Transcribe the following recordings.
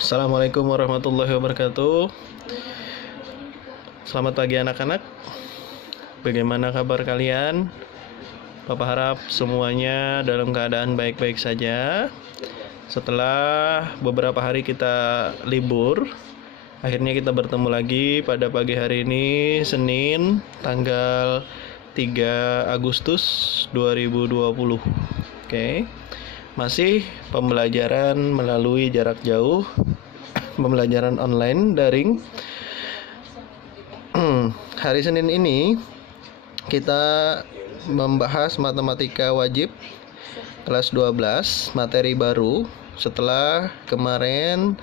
Assalamualaikum warahmatullahi wabarakatuh. Selamat pagi anak-anak. Bagaimana kabar kalian? Papa harap semuanya dalam keadaan baik-baik saja. Setelah beberapa hari kita libur, akhirnya kita bertemu lagi pada pagi hari ini, Senin, tanggal 3 Agustus 2020. Oke. Masih pembelajaran melalui jarak jauh, pembelajaran online daring. Hari Senin ini kita membahas matematika wajib kelas 12, materi baru. Setelah kemarin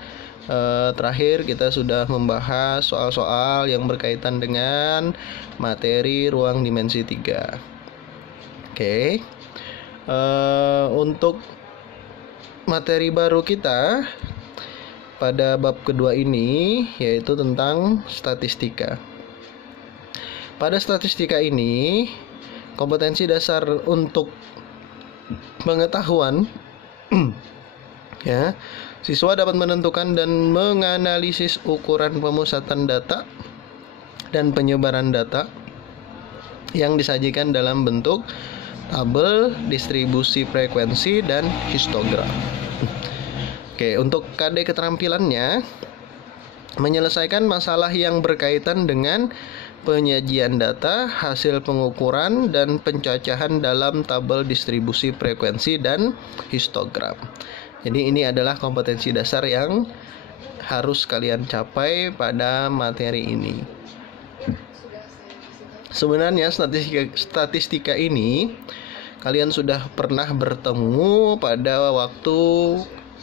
terakhir kita sudah membahas soal-soal yang berkaitan dengan materi ruang dimensi 3. Oke. Untuk materi baru kita pada bab kedua ini yaitu tentang statistika. Pada statistika ini, kompetensi dasar untuk pengetahuan ya, siswa dapat menentukan dan menganalisis ukuran pemusatan data dan penyebaran data yang disajikan dalam bentuk tabel, distribusi frekuensi, dan histogram. Oke, untuk KD keterampilannya, menyelesaikan masalah yang berkaitan dengan penyajian data, hasil pengukuran, dan pencacahan dalam tabel distribusi frekuensi dan histogram. Jadi ini adalah kompetensi dasar yang harus kalian capai pada materi ini. Sebenarnya statistika ini kalian sudah pernah bertemu pada waktu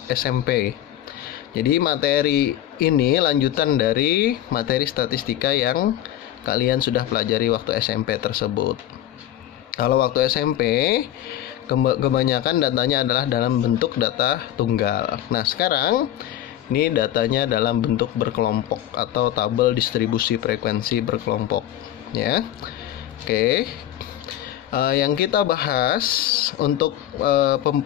SMP. Jadi materi ini lanjutan dari materi statistika yang kalian sudah pelajari waktu SMP tersebut. Kalau waktu SMP kebanyakan datanya adalah dalam bentuk data tunggal. Nah, sekarang ini datanya dalam bentuk berkelompok atau tabel distribusi frekuensi berkelompok ya. Oke. Yang kita bahas untuk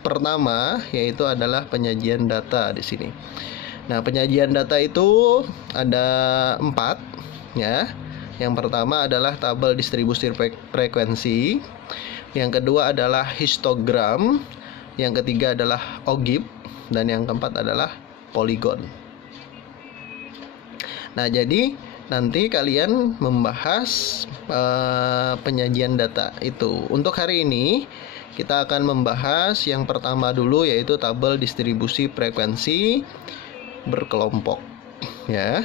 pertama yaitu adalah penyajian data di sini. Nah, penyajian data itu ada 4 ya. Yang pertama adalah tabel distribusi frekuensi. Yang kedua adalah histogram. Yang ketiga adalah ogib. Dan yang keempat adalah poligon. Nah, jadi nanti kalian membahas penyajian data itu. Untuk hari ini kita akan membahas yang pertama dulu yaitu tabel distribusi frekuensi berkelompok ya.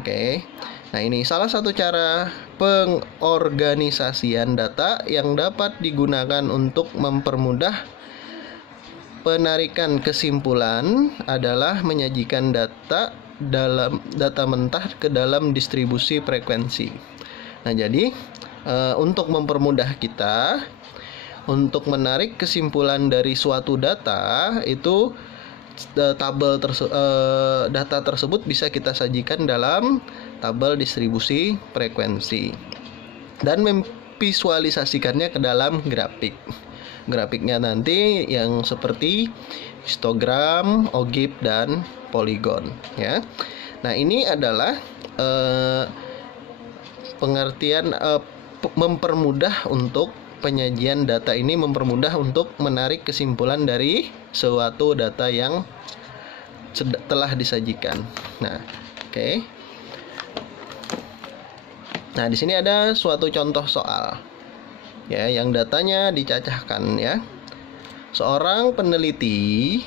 Oke. Nah, ini salah satu cara pengorganisasian data yang dapat digunakan untuk mempermudah penarikan kesimpulan adalah menyajikan data mentah ke dalam distribusi frekuensi. Nah, jadi untuk mempermudah kita untuk menarik kesimpulan dari suatu data itu data tersebut bisa kita sajikan dalam tabel distribusi frekuensi dan memvisualisasikannya ke dalam grafik. Grafiknya nanti yang seperti histogram, ogib, dan poligon ya. Nah, ini adalah pengertian mempermudah untuk penyajian data ini, mempermudah untuk menarik kesimpulan dari suatu data yang telah disajikan. Nah, oke. Nah, di sini ada suatu contoh soal ya yang datanya dicacahkan ya. Seorang peneliti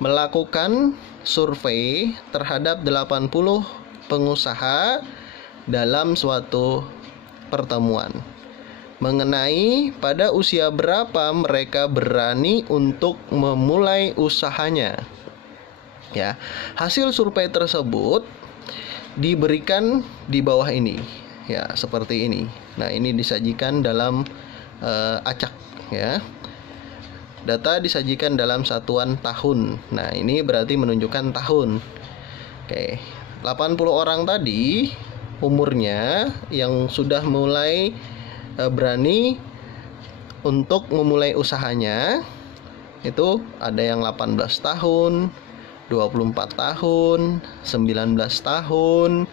melakukan survei terhadap 80 pengusaha dalam suatu pertemuan mengenai pada usia berapa mereka berani untuk memulai usahanya. Ya, hasil survei tersebut diberikan di bawah ini. Ya, seperti ini. Nah, ini disajikan dalam acak ya. Data disajikan dalam satuan tahun. Nah, ini berarti menunjukkan tahun. Oke. 80 orang tadi umurnya yang sudah mulai berani untuk memulai usahanya itu ada yang 18 tahun, 24 tahun, 19 tahun,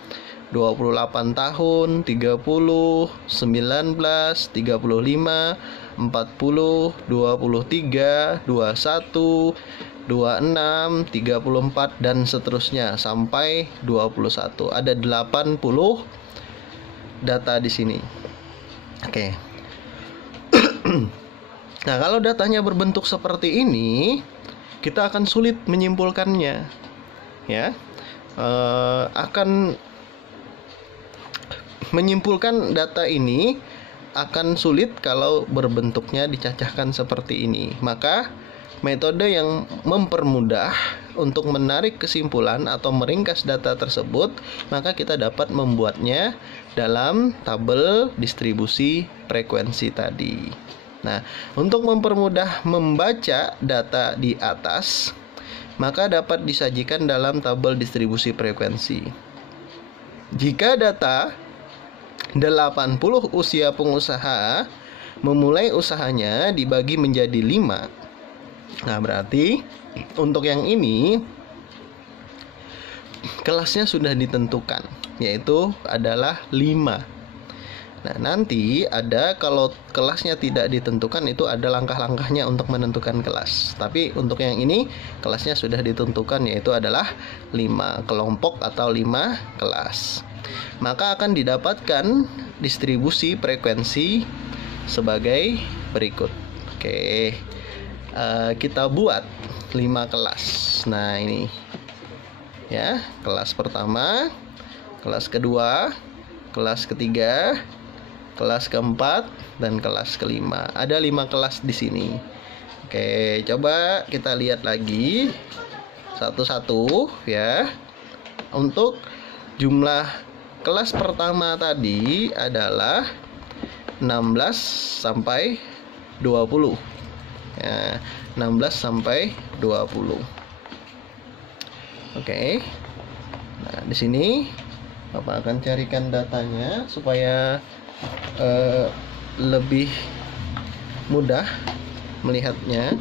28 tahun, 30, 19, 35, 40, 23, 21, 26, 34 dan seterusnya sampai 21. Ada 80 data di sini. Oke. Nah, kalau datanya berbentuk seperti ini, kita akan sulit menyimpulkannya. Ya. Akan menyimpulkan data ini akan sulit kalau berbentuknya dicacahkan seperti ini. Maka metode yang mempermudah untuk menarik kesimpulan atau meringkas data tersebut, maka kita dapat membuatnya dalam tabel distribusi frekuensi tadi. Nah, untuk mempermudah membaca data di atas, maka dapat disajikan dalam tabel distribusi frekuensi. Jika data 80 usia pengusaha memulai usahanya dibagi menjadi 5. Nah, berarti untuk yang ini kelasnya sudah ditentukan, yaitu adalah 5. Nah, nanti ada kalau kelasnya tidak ditentukan, itu ada langkah-langkahnya untuk menentukan kelas. Tapi untuk yang ini kelasnya sudah ditentukan, yaitu adalah 5 kelompok atau 5 kelas. Maka akan didapatkan distribusi frekuensi sebagai berikut. Oke, kita buat 5 kelas. Nah, ini ya, kelas pertama, kelas kedua, kelas ketiga, kelas keempat, dan kelas kelima. Ada 5 kelas di sini. Oke, coba kita lihat lagi satu-satu ya. Untuk jumlah kelas pertama tadi adalah 16 sampai 20. Ya, 16 sampai 20. Oke. Nah, di sini Bapak akan carikan datanya supaya lebih mudah melihatnya.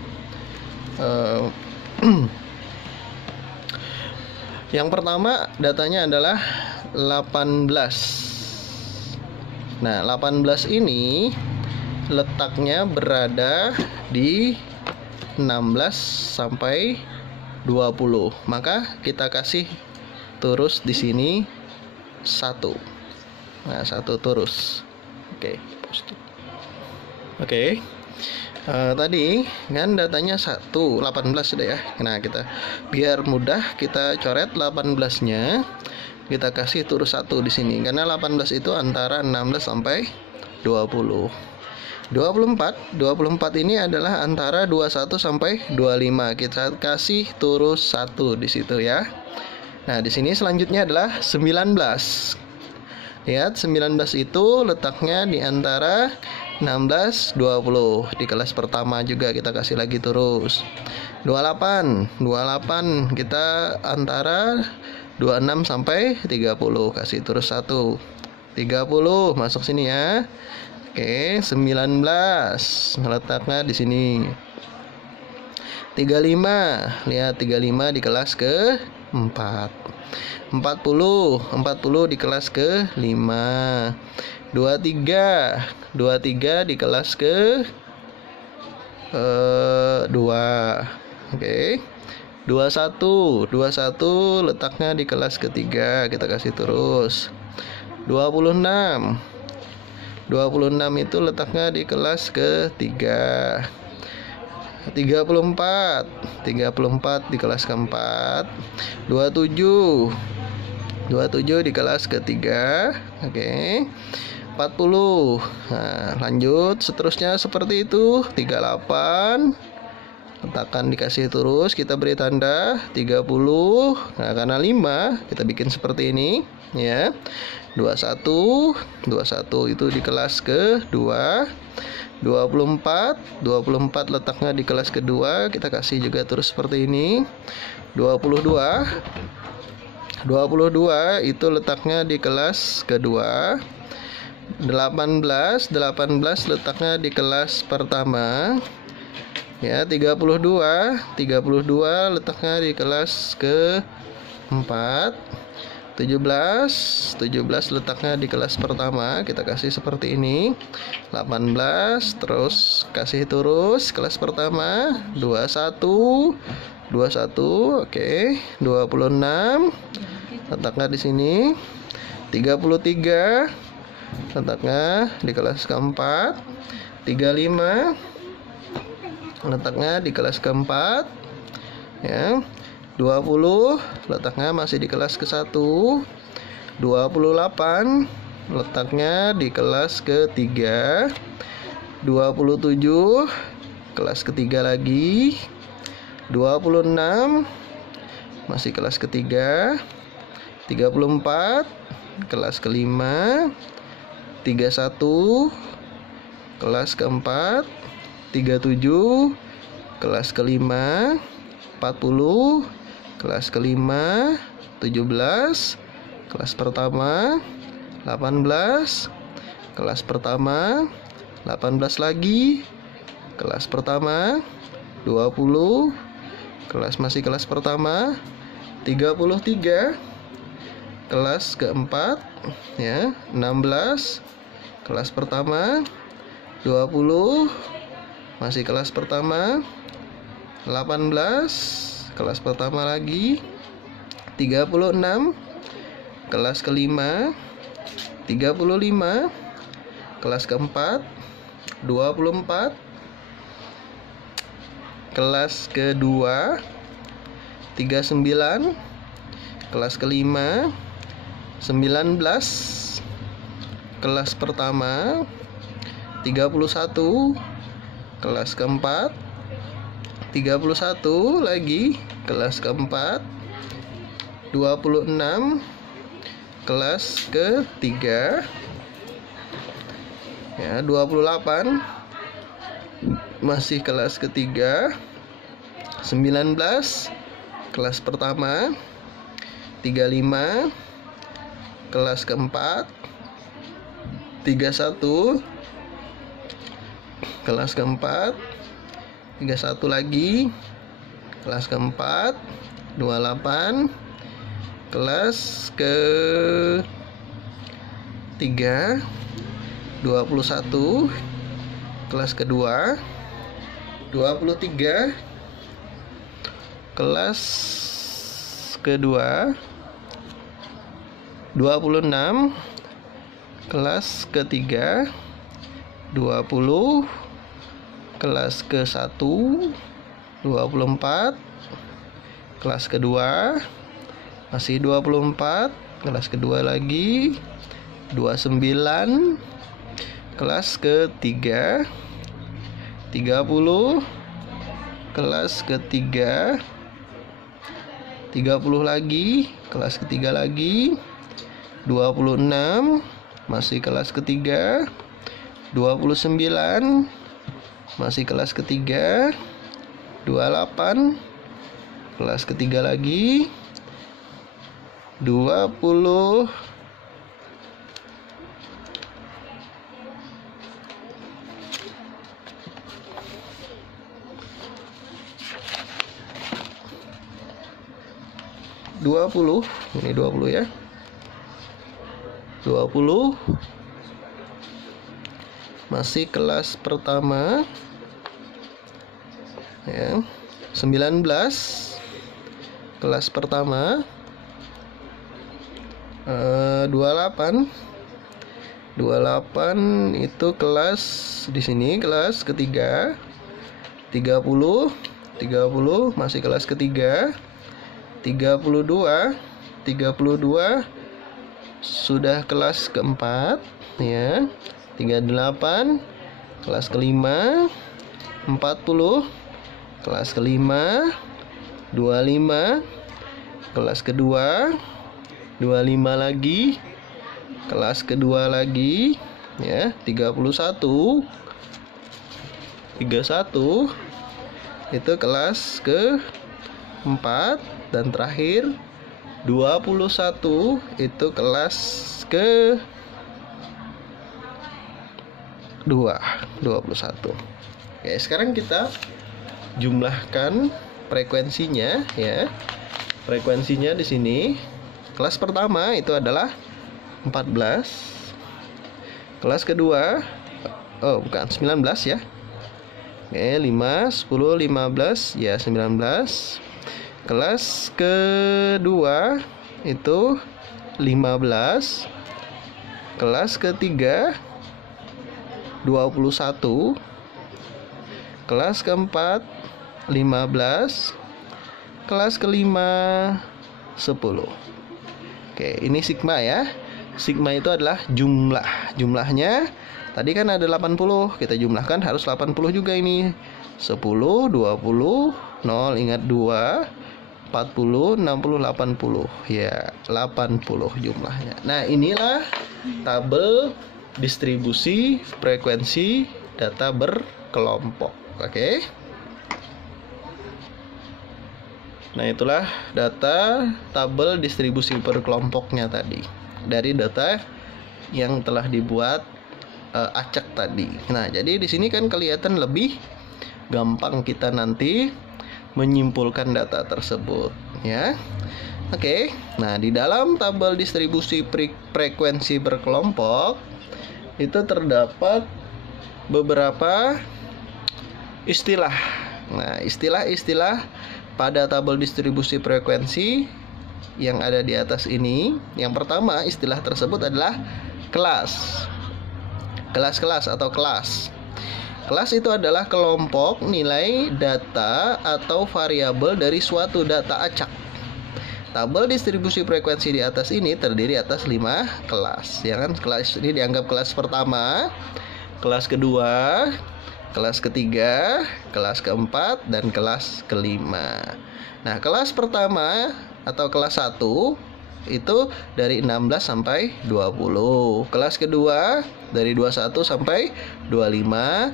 Yang pertama datanya adalah 18. Nah, 18 ini letaknya berada di 16 sampai 20. Maka kita kasih terus di sini 1. Nah, 1 terus. Oke. Tadi kan datanya 18 sudah ya. Nah, kita biar mudah kita coret 18-nya. Kita kasih terus 1 di sini karena 18 itu antara 16 sampai 20. 24 ini adalah antara 21 sampai 25. Kita kasih terus 1 di situ ya. Nah, di sini selanjutnya adalah 19. Lihat, 19 itu letaknya di antara 16, 20. Di kelas pertama juga kita kasih lagi terus. 28 kita antara 26 sampai 30. Kasih terus 1. 30 masuk sini ya. Oke, 19 letaknya di sini. 35. Lihat, 35 di kelas ke-4. 40 di kelas ke-5. 23 di kelas ke-2. Oke. 21 letaknya di kelas ke-3, kita kasih terus. 26 itu letaknya di kelas ke-3. 34 di kelas ke-4. 27 di kelas ke-3. Oke. 40. Nah, lanjut seterusnya seperti itu. 38 letakkan dikasih terus, kita beri tanda 30. Nah, karena 5 kita bikin seperti ini ya. 21 itu di kelas ke-2. 24 letaknya di kelas kedua, kita kasih juga terus seperti ini. 22 itu letaknya di kelas kedua. 18 letaknya di kelas pertama. Ya, 32 letaknya di kelas ke-4. 17 letaknya di kelas pertama, kita kasih seperti ini. 18 terus kasih terus kelas pertama. 21 oke. 26 letaknya di sini. 33 letaknya di kelas keempat. 35 letaknya di kelas keempat, ya. 20 letaknya masih di kelas ke-1. 28 letaknya di kelas ke-3. 27 kelas ke-3 lagi. 26 masih kelas ke-3. 34 kelas ke-5. 31 kelas ke-4. 37 kelas ke-5. 40 kelas ke-5. 17 kelas pertama. 18 kelas pertama. 18 lagi kelas pertama. 20 kelas masih kelas pertama. 33 kelas keempat, ya. 16 kelas pertama. 20 masih kelas pertama. 18 kelas pertama lagi. 36 kelas ke-5. 35 kelas ke-4. 24 kelas ke-2. 39 kelas ke-5. 19 kelas pertama. 31 kelas keempat. 31 lagi kelas keempat. 26 kelas ke-3, ya. 28 masih kelas ke-3. 19 kelas pertama. 35 kelas keempat. 31 kelas keempat. 31 lagi kelas keempat. 28 kelas ke-3. 21 kelas kedua. 23 kelas kedua. 26 kelas ketiga. 20 kelas ke-1. 24 kelas kedua. Masih 24 kelas kedua lagi. 29 kelas ketiga. 30 kelas ketiga. 30 lagi kelas ketiga lagi. 26 masih kelas ketiga. 29 masih kelas ketiga. 28 kelas ketiga lagi. 20 ini 20, ya. 20 masih kelas pertama, ya. 19 kelas pertama. 28 itu kelas di sini kelas ketiga. 30 masih kelas ketiga. 32 sudah kelas keempat, ya. 38 kelas kelima. 40 kelas kelima. 25 kelas kedua. 25 lagi kelas kedua lagi, ya. 31 itu kelas ke-4. Dan terakhir 21 itu kelas ke-2. 21. Oke, sekarang kita jumlahkan frekuensinya ya. Frekuensinya di sini kelas pertama itu adalah 14. Kelas kedua bukan 19 ya. Oke, 5, 10, 15 ya 19. Kelas kedua itu 15. Kelas ketiga 21. Kelas keempat 15. Kelas kelima 10. Oke, ini sigma ya. Sigma itu adalah jumlah. Jumlahnya tadi kan ada 80, kita jumlahkan harus 80 juga ini. 10, 20, 0, ingat 2, 40, 60, 80. Ya, 80 jumlahnya. Nah, inilah tabel distribusi frekuensi data berkelompok. Oke. Nah, itulah data tabel distribusi berkelompoknya tadi dari data yang telah dibuat acak tadi. Nah, jadi di sini kan kelihatan lebih gampang kita nanti menyimpulkan data tersebut ya. Oke. Nah, di dalam tabel distribusi frekuensi berkelompok itu terdapat beberapa istilah. Nah, istilah-istilah pada tabel distribusi frekuensi yang ada di atas ini. Yang pertama, istilah tersebut adalah kelas. Kelas-kelas atau kelas. Kelas itu adalah kelompok nilai data atau variabel dari suatu data acak. Tabel distribusi frekuensi di atas ini terdiri atas 5 kelas. Ya kan? Kelas ini dianggap kelas pertama, kelas kedua, kelas ketiga, kelas keempat, dan kelas kelima. Nah, kelas pertama atau kelas 1 itu dari 16 sampai 20. Kelas kedua dari 21 sampai 25.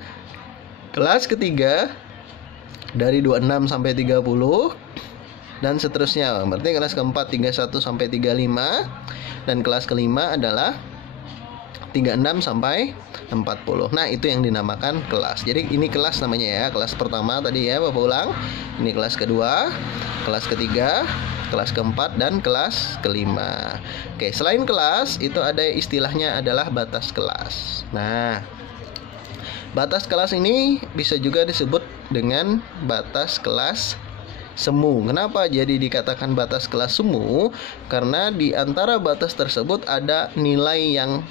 Kelas ketiga dari 26 sampai 30 dan seterusnya. Berarti kelas keempat 31 sampai 35 dan kelas kelima adalah 36 sampai 40. Nah, itu yang dinamakan kelas. Jadi ini kelas namanya ya. Kelas pertama tadi ya, Bapak ulang. Ini kelas kedua, kelas ketiga, kelas keempat, dan kelas kelima. Oke, selain kelas itu ada istilahnya adalah batas kelas. Nah, batas kelas ini bisa juga disebut dengan batas kelas semu. Kenapa jadi dikatakan batas kelas semu? Karena di antara batas tersebut ada nilai yang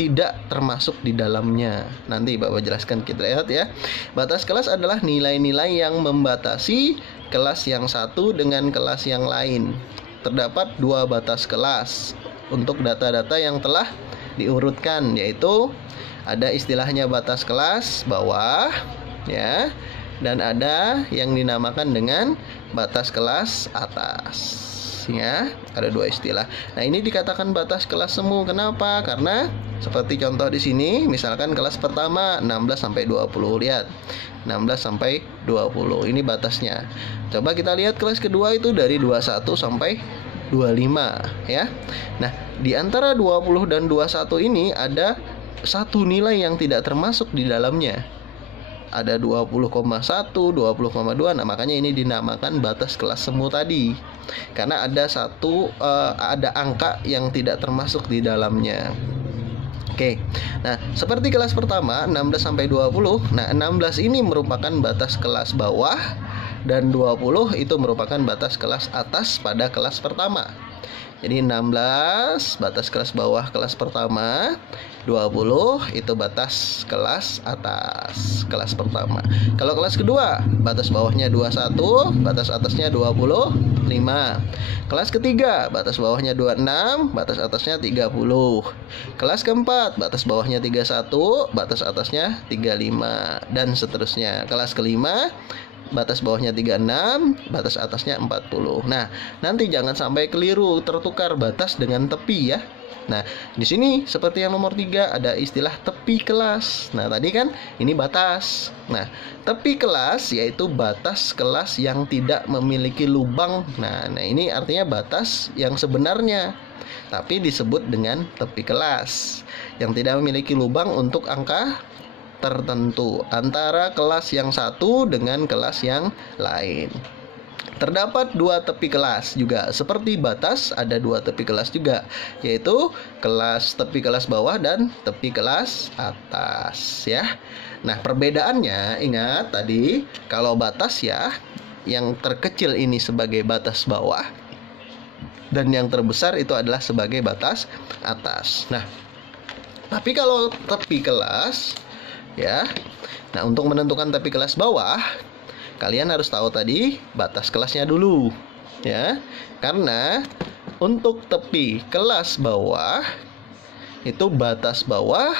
tidak termasuk di dalamnya. Nanti Bapak jelaskan, kita lihat ya. Batas kelas adalah nilai-nilai yang membatasi kelas yang satu dengan kelas yang lain. Terdapat 2 batas kelas untuk data-data yang telah diurutkan, yaitu ada istilahnya batas kelas bawah ya, dan ada yang dinamakan dengan batas kelas atas. Ya, ada 2 istilah. Nah, ini dikatakan batas kelas semu. Kenapa? Karena seperti contoh di sini, misalkan kelas pertama 16 sampai 20. Lihat. 16 sampai 20. Ini batasnya. Coba kita lihat kelas kedua itu dari 21 sampai 25 ya. Nah, di antara 20 dan 21 ini ada satu nilai yang tidak termasuk di dalamnya. Ada 20,1, 20,2. Nah, makanya ini dinamakan batas kelas semu tadi. Karena ada ada angka yang tidak termasuk di dalamnya. Oke. Nah, seperti kelas pertama 16 sampai 20. Nah, 16 ini merupakan batas kelas bawah dan 20 itu merupakan batas kelas atas pada kelas pertama. Jadi 16 batas kelas bawah kelas pertama, 20 itu batas kelas atas kelas pertama. Kalau kelas kedua, batas bawahnya 21, batas atasnya 25. Kelas ketiga, batas bawahnya 26, batas atasnya 30. Kelas keempat, batas bawahnya 31, batas atasnya 35, dan seterusnya. Kelas kelima, batas bawahnya 36, batas atasnya 40. Nah, nanti jangan sampai keliru tertukar batas dengan tepi ya. Nah, di sini seperti yang nomor 3 ada istilah tepi kelas. Nah, tadi kan ini batas. Nah, tepi kelas yaitu batas kelas yang tidak memiliki lubang. Nah, ini artinya batas yang sebenarnya, tapi disebut dengan tepi kelas yang tidak memiliki lubang untuk angka tertentu antara kelas yang satu dengan kelas yang lain. Terdapat dua tepi kelas juga, seperti batas ada dua tepi kelas juga, yaitu tepi kelas bawah dan tepi kelas atas ya. Nah, perbedaannya ingat tadi, kalau batas ya, yang terkecil ini sebagai batas bawah dan yang terbesar itu adalah sebagai batas atas. Nah, tapi kalau tepi kelas ya, nah untuk menentukan tepi kelas bawah, kalian harus tahu tadi batas kelasnya dulu ya. Karena untuk tepi kelas bawah itu batas bawah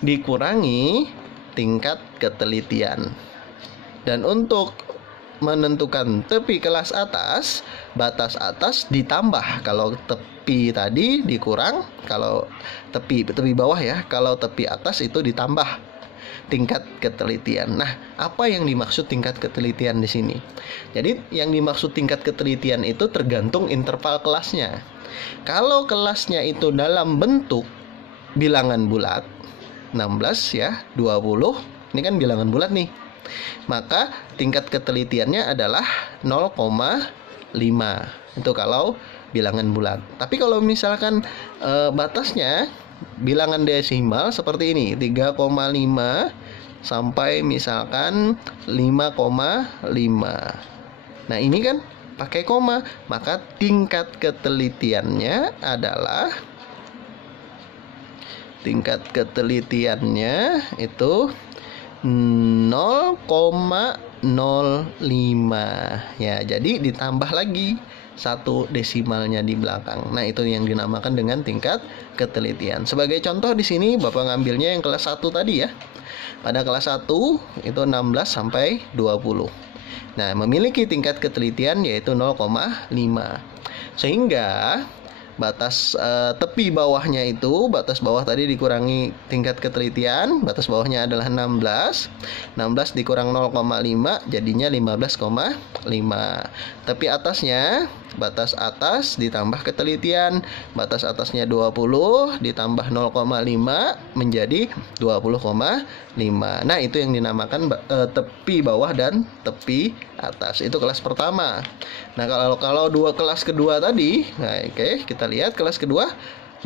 dikurangi tingkat ketelitian. Dan untuk menentukan tepi kelas atas, batas atas ditambah. Kalau tepi tadi dikurang, kalau tepi bawah ya, kalau tepi atas itu ditambah tingkat ketelitian. Nah, apa yang dimaksud tingkat ketelitian di sini? Jadi, yang dimaksud tingkat ketelitian itu tergantung interval kelasnya. Kalau kelasnya itu dalam bentuk bilangan bulat, 16 ya, 20, ini kan bilangan bulat nih, maka tingkat ketelitiannya adalah 0,5. Itu kalau bilangan bulat. Tapi kalau misalkan batasnya bilangan desimal seperti ini, 3,5 sampai misalkan 5,5. Nah, ini kan pakai koma, maka tingkat ketelitiannya adalah itu 0,05 ya. Jadi ditambah lagi satu desimalnya di belakang. Nah, itu yang dinamakan dengan tingkat ketelitian. Sebagai contoh di sini Bapak ngambilnya yang kelas 1 tadi ya. Pada kelas 1 itu 16 sampai 20. Nah, memiliki tingkat ketelitian yaitu 0,5. Sehingga batas tepi bawahnya itu, batas bawah tadi dikurangi tingkat ketelitian, batas bawahnya adalah 16 dikurang 0,5 jadinya 15,5. Tepi atasnya, batas atas ditambah ketelitian, batas atasnya 20 ditambah 0,5 menjadi 20,5. Nah, itu yang dinamakan tepi bawah dan tepi atas. Itu kelas pertama. Nah, kalau dua kelas kedua tadi, nah oke, kita lihat kelas kedua.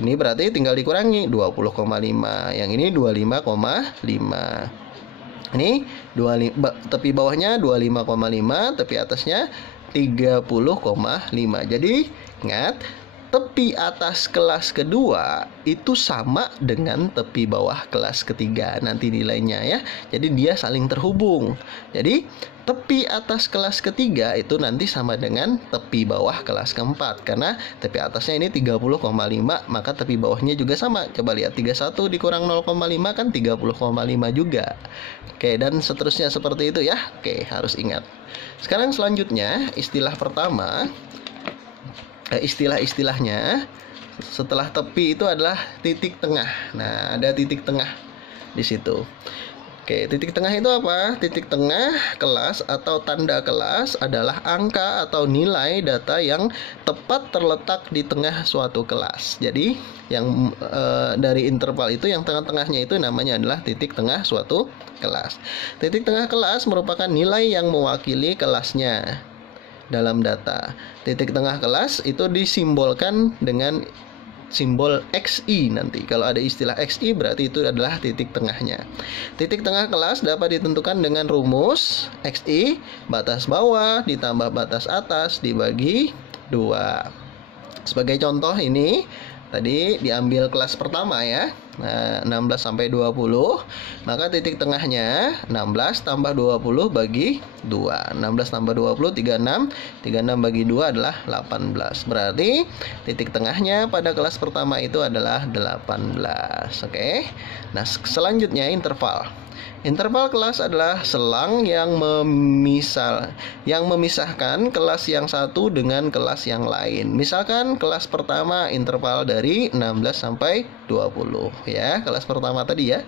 Ini berarti tinggal dikurangi 20,5. Yang ini 25,5. Ini tepi bawahnya 25,5, tepi atasnya 30,5. Jadi ingat, tepi atas kelas kedua itu sama dengan tepi bawah kelas ketiga nanti nilainya ya. Jadi dia saling terhubung. Jadi tepi atas kelas ketiga itu nanti sama dengan tepi bawah kelas keempat, karena tepi atasnya ini 30,5, maka tepi bawahnya juga sama. Coba lihat, 31 dikurang 0,5 kan 30,5 juga. Oke, dan seterusnya seperti itu ya. Oke, harus ingat. Sekarang selanjutnya istilah pertama, istilah-istilahnya setelah tepi itu adalah titik tengah. Nah, ada titik tengah di situ. Oke, titik tengah itu apa? Titik tengah kelas atau tanda kelas adalah angka atau nilai data yang tepat terletak di tengah suatu kelas. Jadi, yang dari interval itu, yang tengah-tengahnya itu namanya adalah titik tengah suatu kelas. Titik tengah kelas merupakan nilai yang mewakili kelasnya dalam data. Titik tengah kelas itu disimbolkan dengan simbol XI nanti. Kalau ada istilah XI berarti itu adalah titik tengahnya. Titik tengah kelas dapat ditentukan dengan rumus XI, batas bawah ditambah batas atas dibagi 2. Sebagai contoh ini tadi diambil kelas pertama ya. Nah, 16 sampai 20, maka titik tengahnya 16 tambah 20 bagi 2. 16 tambah 20 36, 36 bagi 2 adalah 18. Berarti titik tengahnya pada kelas pertama itu adalah 18. Oke. Nah, selanjutnya interval. Interval kelas adalah selang yang memisahkan kelas yang satu dengan kelas yang lain. Misalkan kelas pertama interval dari 16 sampai 20 ya, kelas pertama tadi ya.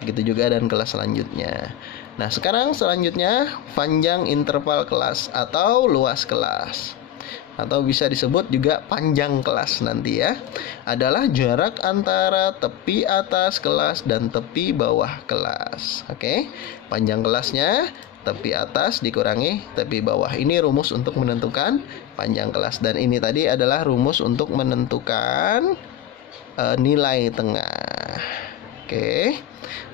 Begitu juga dan kelas selanjutnya. Nah, sekarang selanjutnya panjang interval kelas atau luas kelas. atau bisa disebut juga panjang kelas nanti ya, adalah jarak antara tepi atas kelas dan tepi bawah kelas. Oke, panjang kelasnya tepi atas dikurangi tepi bawah. Ini rumus untuk menentukan panjang kelas, dan ini tadi adalah rumus untuk menentukan nilai tengah. Oke.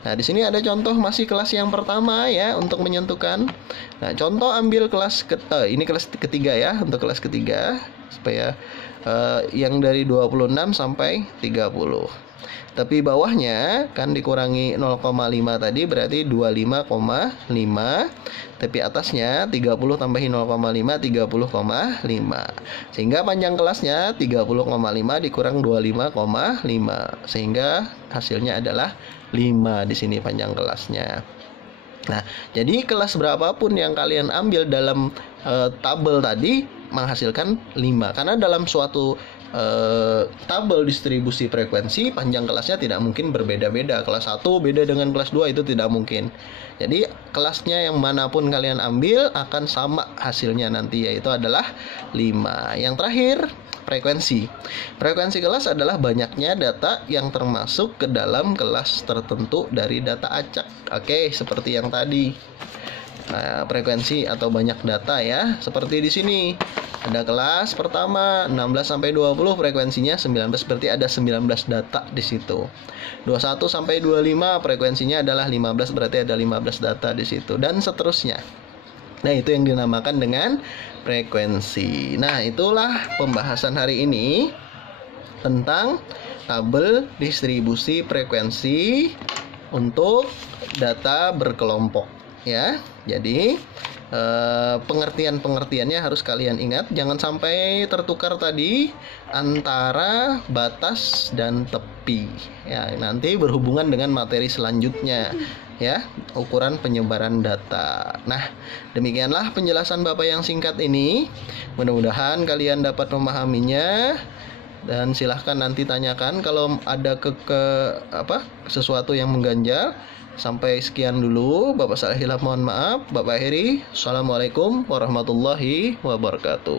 Nah, di sini ada contoh masih kelas yang pertama ya untuk menentukan. Nah, contoh ambil kelas ini kelas ketiga ya, untuk kelas ketiga supaya yang dari 26 sampai 30. Tapi bawahnya kan dikurangi 0,5 tadi berarti 25,5. Tapi atasnya 30 tambahin 0,5 30,5. Sehingga panjang kelasnya 30,5 dikurang 25,5. Sehingga hasilnya adalah 5 di sini panjang kelasnya. Nah, jadi kelas berapapun yang kalian ambil dalam tabel tadi menghasilkan 5. Karena dalam suatu tabel distribusi frekuensi panjang kelasnya tidak mungkin berbeda-beda. Kelas 1 beda dengan kelas 2 itu tidak mungkin. Jadi kelasnya yang manapun kalian ambil akan sama hasilnya nanti, yaitu adalah 5. Yang terakhir, frekuensi. Frekuensi kelas adalah banyaknya data yang termasuk ke dalam kelas tertentu dari data acak. Oke, seperti yang tadi. Nah, frekuensi atau banyak data ya. Seperti di sini. Ada kelas pertama 16 sampai 20, frekuensinya 19, berarti ada 19 data di situ. 21 sampai 25 frekuensinya adalah 15, berarti ada 15 data di situ, dan seterusnya. Nah, itu yang dinamakan dengan frekuensi. Nah, itulah pembahasan hari ini tentang tabel distribusi frekuensi untuk data berkelompok ya. Jadi pengertiannya harus kalian ingat, jangan sampai tertukar tadi antara batas dan tepi ya, nanti berhubungan dengan materi selanjutnya ya, ukuran penyebaran data. Nah, demikianlah penjelasan Bapak yang singkat ini, mudah-mudahan kalian dapat memahaminya. Dan silahkan nanti tanyakan kalau ada sesuatu yang mengganjal. Sampai sekian dulu, Bapak salah hilaf mohon maaf. Bapak akhiri, Assalamualaikum warahmatullahi wabarakatuh.